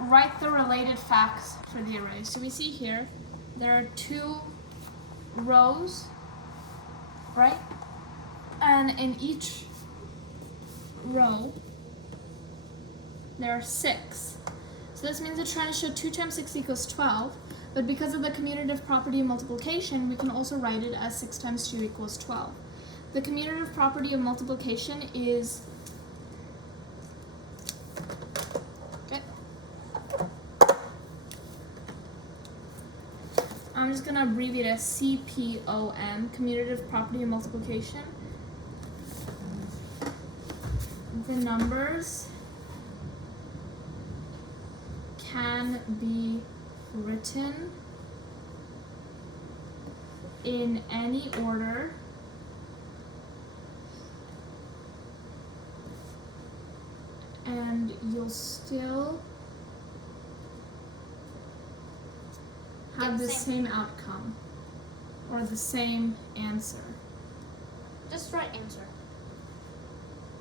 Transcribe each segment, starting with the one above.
write the related facts for the array. So we see here, there are 2 rows, right? And in each row, there are 6. So this means it's trying to show 2 times 6 equals 12, but because of the commutative property of multiplication, we can also write it as 6 times 2 equals 12. The commutative property of multiplication is I'm just going to abbreviate it as CPOM, commutative property of multiplication. The numbers can be written in any order and you'll still have the same outcome or the same answer. Just write answer.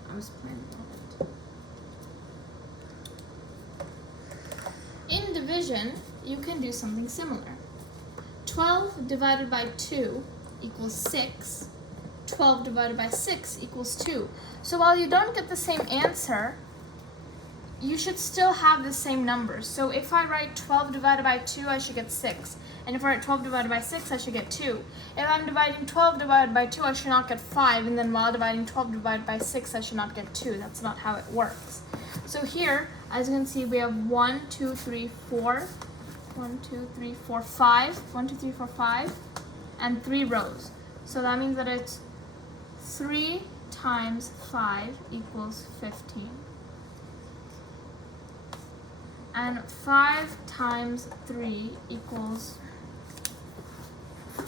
I was playing with it. In division, you can do something similar. 12 divided by 2 equals 6. 12 divided by 6 equals 2. So while you don't get the same answer, you should still have the same numbers. So if I write 12 divided by 2, I should get 6. And if I write 12 divided by 6, I should get 2. If I'm dividing 12 divided by 2, I should not get 5. And then while dividing 12 divided by 6, I should not get 2. That's not how it works. So here, as you can see, we have 1, 2, 3, 4. 1, 2, 3, 4, 5. 1, 2, 3, 4, 5. And 3 rows. So that means that it's 3 times 5 equals 15. And 5 times 3 equals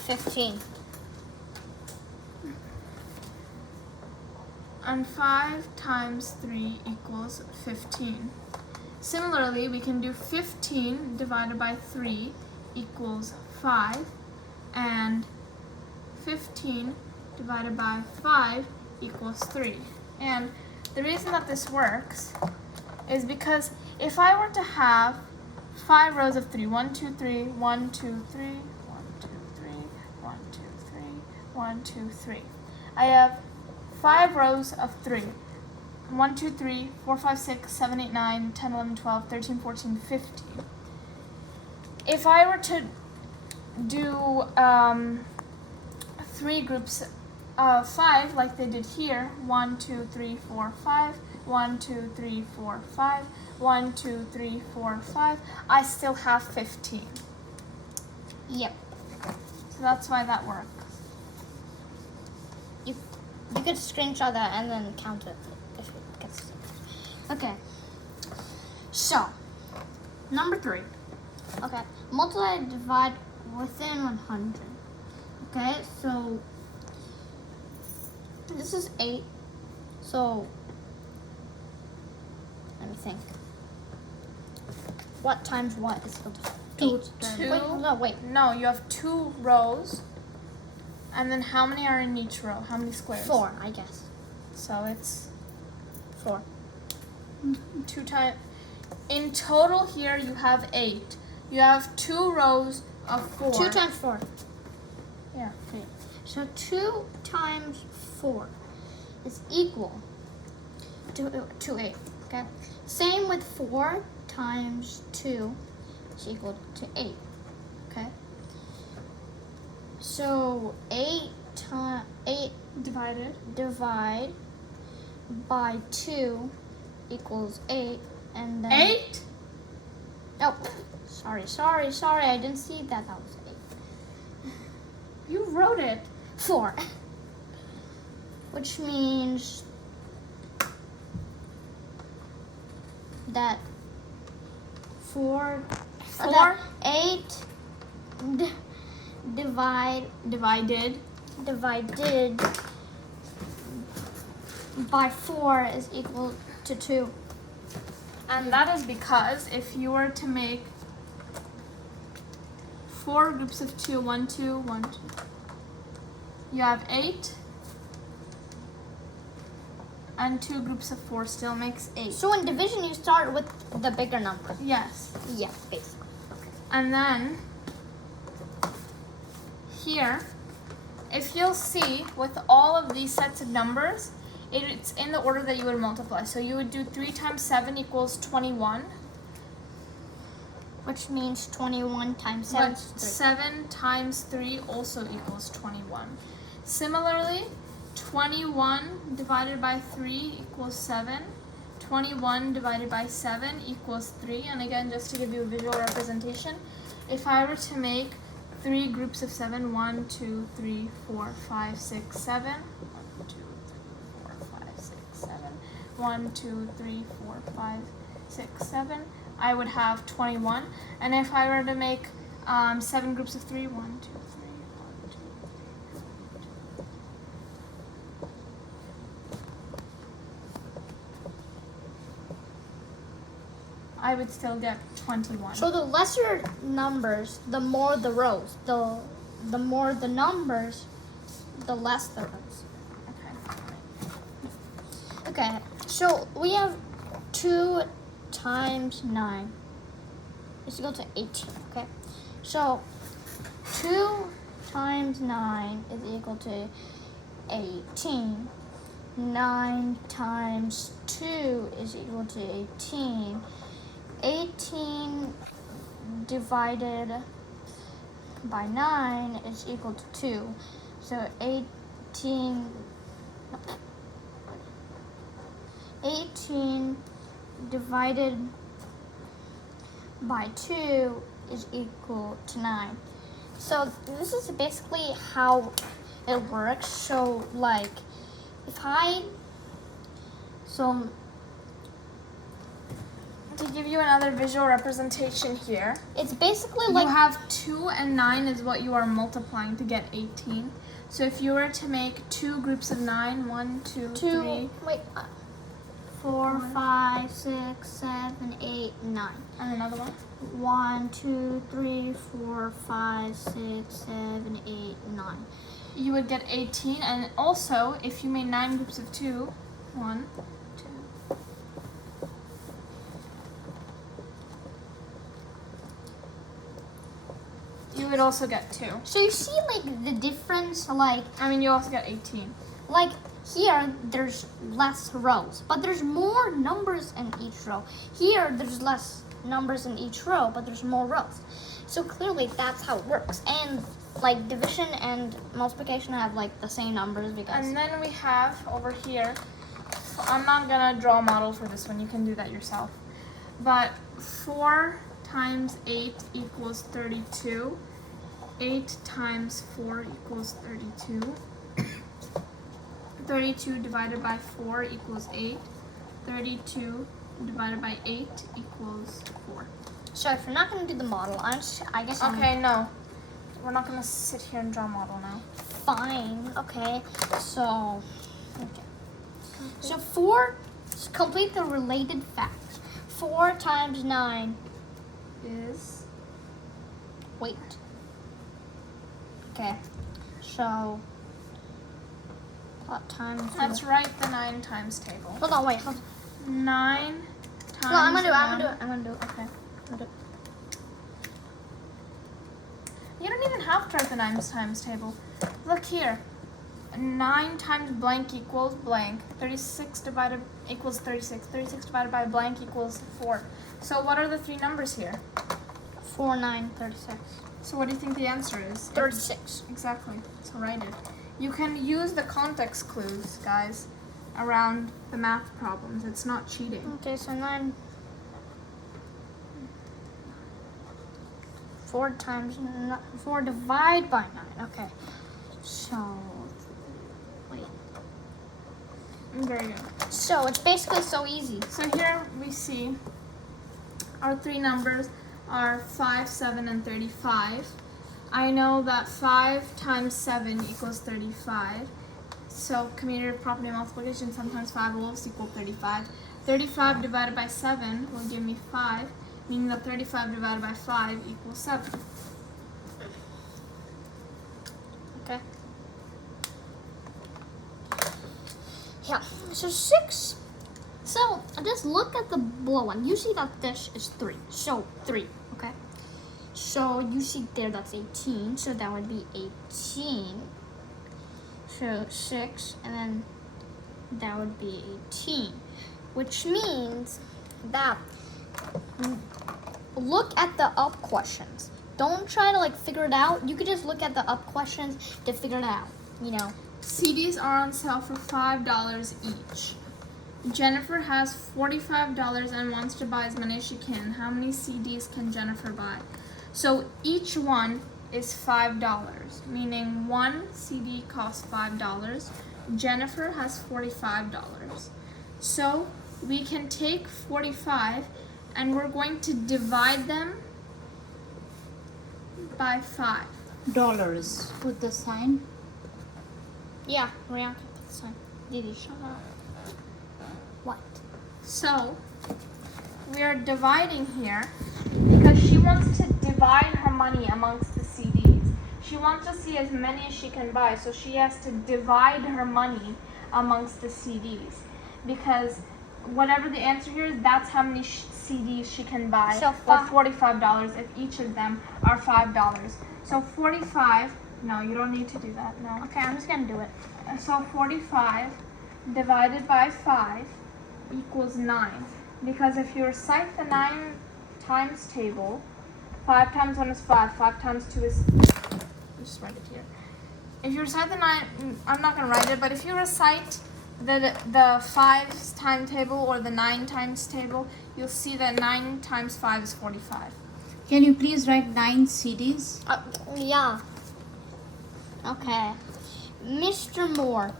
15. And 5 times 3 equals 15. Similarly, we can do 15 divided by 3 equals 5. And 15 divided by 5 equals 3. And the reason that this works is because if I were to have 5 rows of 3, 1, 2, 3, 1, 2, 3, 1, 2, 3, 1, 2, 3, 1, 2, 3. I have 5 rows of 3. 1, 2, 3, 4, 5, 6, 7, 8, 9, 10, 11, 12, 13, 14, 15. If I were to do 3 groups of 5 like they did here, 1, 2, 3, 4, 5, 1, 2, 3, 4, 5, 1, 2, 3, 4, 5, I still have 15. Yep. So that's why that works. You could screenshot that and then count it if it gets. Okay. So, number 3. Okay. Multiply and divide within 100. Okay, so this is 8. So let me think. What times what is equal to 8? Wait. No, you have 2 rows. And then how many are in each row? How many squares? 4, I guess. So it's 4. 2 times. In total here you have 8. You have 2 rows of 4. 2 times 4. Yeah. Okay. So 2 times 4 is equal to 8. Okay. Same with 4 times 2 is equal to 8. Okay. So 8 divide by 2 equals 8, and then 8? Oh, sorry. I didn't see that. That was 8. You wrote it. 4. Which means that 8 divided by 4 is equal to 2. And that is because if you were to make 4 groups of 2, 1, 2, 1, 2, you have 8, and 2 groups of 4 still makes 8. So in division, you start with the bigger number. Yes. Yeah, basically. And then here, if you'll see, with all of these sets of numbers, it's in the order that you would multiply. So you would do 3 times 7 equals 21. Which means 21 times 7 But is 3. 7 times 3 also equals 21. Similarly, 21 divided by 3 equals 7. 21 divided by 7 equals 3. And again, just to give you a visual representation, if I were to make 3 groups of 7, 1, 2, 3, 4, 5, 6, 7. 1, 2, 3, 4, 5, 6, 7. 1, 2, 3, 4, 5, 6, 7. I would have 21. And if I were to make 7 groups of 3, 1, 2, 3, 1, 2, 3, I would still get 21. So the lesser numbers, the more the rows. The more the numbers, the less the rows. Okay. Okay, so we have 2 times 9 is equal to 18, okay? So 2 times 9 is equal to 18. 9 times 2 is equal to 18. 18 divided by 9 is equal to 2. So 18 divided by 2 is equal to 9. So this is basically how it works. So like To give you another visual representation here, it's basically you like have 2 and 9 is what you are multiplying to get 18. So if you were to make 2 groups of 9, 1, 2, 3, 4, 5, 6, 7, 8, 9. and another one. 1, 2, 3, 4, 5, 6, 7, 8, 9. You would get 18, and also if you made 9 groups of 2, 1, 2. You would also get 2. So you see like the difference, like You also get 18. Like here, there's less rows, but there's more numbers in each row. Here, there's less numbers in each row, but there's more rows. So clearly, that's how it works. And like division and multiplication have like the same numbers because. And then we have over here, I'm not gonna draw a model for this one, you can do that yourself. But 4 times 8 equals 32. 8 times 4 equals 32. 32 divided by 4 equals 8. 32 divided by 8 equals 4. So if you're not going to do the model, I guess I'm Okay, no. We're not going to sit here and draw a model now. fine. Okay, so complete the related facts. 4 times 9 Is wait. Okay, so what times? let's write the 9 times table. Hold on, wait. 9 times No, I'm gonna do it. I'm 1. gonna do it. Okay. I'm gonna do it. You don't even have to write the 9 times table. Look here. 9 times blank equals blank. 36 divided equals 36. 36 divided by blank equals 4. So what are the 3 numbers here? 4, 9, 36. So what do you think the answer is? 36. Exactly. So write it. You can use the context clues, guys, around the math problems. It's not cheating. Okay, so 9. 4 times 4 divided by 9. Okay. So wait. Very good. So it's basically so easy. So here we see our 3 numbers are 5, 7, and 35. I know that 5 times 7 equals 35. So commutative property multiplication, sometimes 5 will always equal 35. 35 divided by 7 will give me 5, meaning that 35 divided by 5 equals 7. Okay. Yeah. So 6 So just look at the below one. You see that this is 3. So 3, okay? So you see there that's 18. So that would be 18. So 6, and then that would be 18. Which means that look at the up questions. Don't try to figure it out. You could just look at the up questions to figure it out, you know. CDs are on sale for $5 each. Jennifer has $45 and wants to buy as many as she can. How many CDs can Jennifer buy? So each one is $5, meaning one CD costs $5. Jennifer has $45. So we can take 45 and we're going to divide them by 5. Dollars. Put the sign. Yeah, Rihanna can put the sign. Didi, shut up. What? So we are dividing here because she wants to divide her money amongst the CDs. She wants to see as many as she can buy, so she has to divide her money amongst the CDs. Because whatever the answer here is, that's how many CDs she can buy So with $45 if each of them are $5. So 45, no, you don't need to do that, no. Okay, I'm just gonna do it. So 45 divided by 5 equals 9. Because if you recite the 9 times table, 5 times 1 is 5, 5 times 2 is... Just write it here. If you recite the 9, I'm not going to write it, but if you recite the 5's timetable or the 9 times table, you'll see that 9 times 5 is 45. Can you please write 9 CDs? Yeah. Okay. Mr. Moore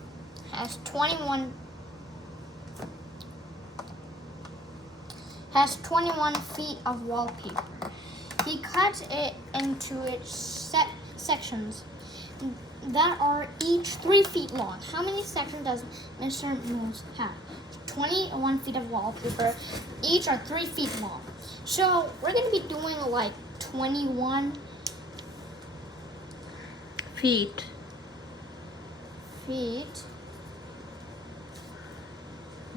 has 21 feet of wallpaper. He cuts it into its sections that are each 3 feet long. How many sections does Mr. Moore have? 21 feet of wallpaper. Each are 3 feet long. So we're going to be doing 21 Feet.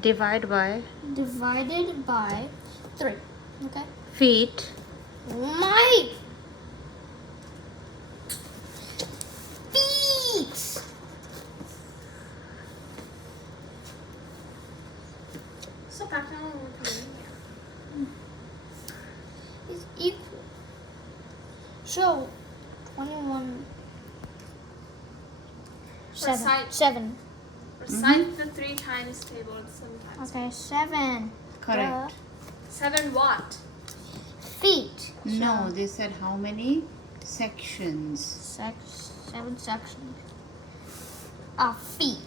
Divide by divided by 3. Okay? feet. Mike! Feet! So back down one page. Is equal. So 21. Recite. 7. Recite the 3 times table or the 7 times. Okay, 7. Correct. 7 what? Feet. No, they said how many sections? 7 sections. Feet.